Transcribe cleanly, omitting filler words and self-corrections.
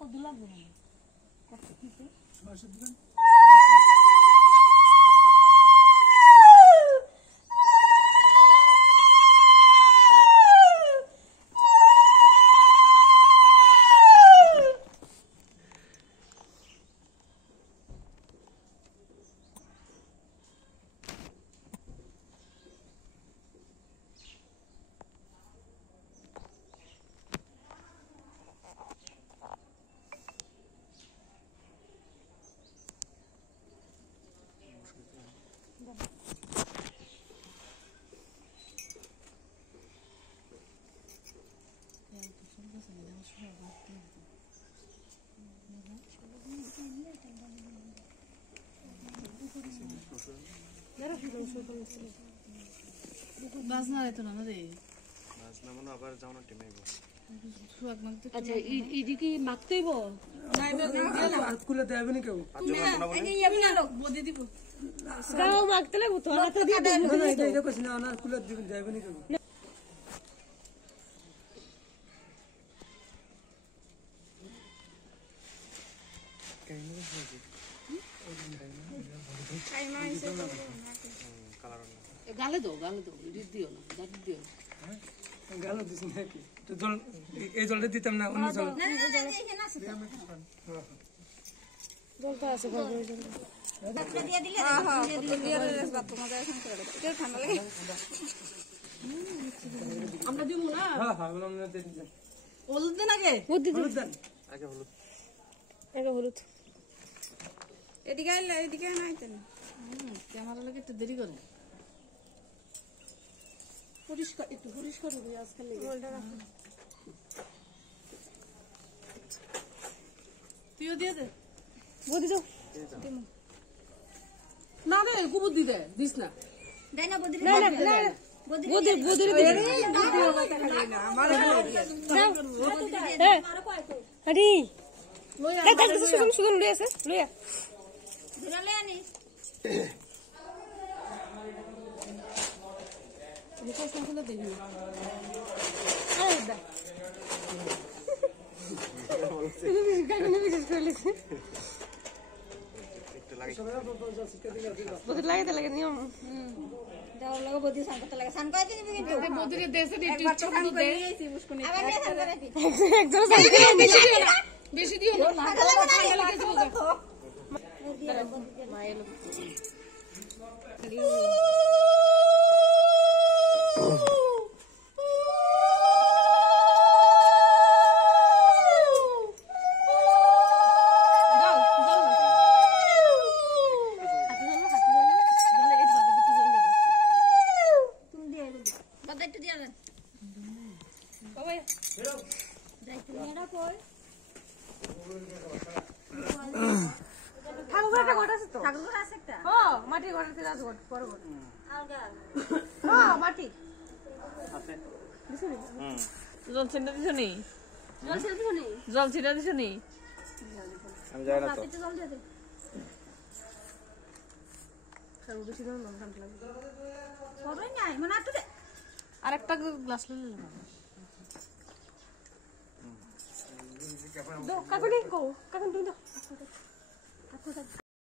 কত লাগবে না কত কিছে 600 দিবেন বাজনা রে তো না রে বাজনা মনে আবার যাও না টিমাইবো সুয়াগ মাগতে আচ্ছা ইডি কি মাগতেইব নাই না আর কুলে দেবে না কেউ তুমি এই আমি না বদি দিব গাও মাগতে লাগবো তো হাতে দিয়ে দেব না এটা কইছ না না কুলে দিবেন যাবে না কেউ গালে দো রিড দিও না দাঁত দিও হ্যাঁ গালে দিছ নাকি তো জল এই জলটা দিতাম না অন্য জল না না এখানে আছে তো হ্যাঁ জলটা আছে ঘরে জল বাচ্চা দিয়ে দিলে হ্যাঁ দিয়ে রেস বাপ মজা এখান করে এটা ঠান্ডা লাগে আমরা দিমু না হ্যাঁ হ্যাঁ আমরা দিয়ে দিই হলুদ দেন আগে হলুদ দেন আগে হলুদ এদিকে নাইতেন ক্যামেরা লাগে একটু দেরি করে পরিষ্কার হবে আজকাল লেগে তুইও দিয়ে দে বদি দাও না রে গোবর দি দে দিস না দেই না বদি না বদি না আমার আরে লইয়া শুধু লইয়া আছে লইয়া ধরে লইয়া নি নিকো সংকলে দেখি আরে দা তুমি গানে বিশেষ করলেছি একটু লাগে বদি লাগে নিয়ম দাও লাগা বদি সানকতে লাগে সানকাই দিবি কিন্তু বদিরে দেশে দি টিচার তো দে মুস্কুনি আবার নে সানকাই দি একজন সানকাই বেশি দিও না ঠান্ডা লাগে তো মায়ের মাটি ঘর থেকে আসো বড় বড় আলগা হ্যাঁ মাটি আছে দিছনি জল ছিটা দিছনি জল ছিটা দিছনি আমি যাই না তো মাটিতে জল দিয়ে দে সব বেশি দাও না ঠান্ডা লাগে সবাই নাই মানে আটু দে আরেকটা গ্লাস লইলে না দাও কাকুনি কো কাকুন তুই দাও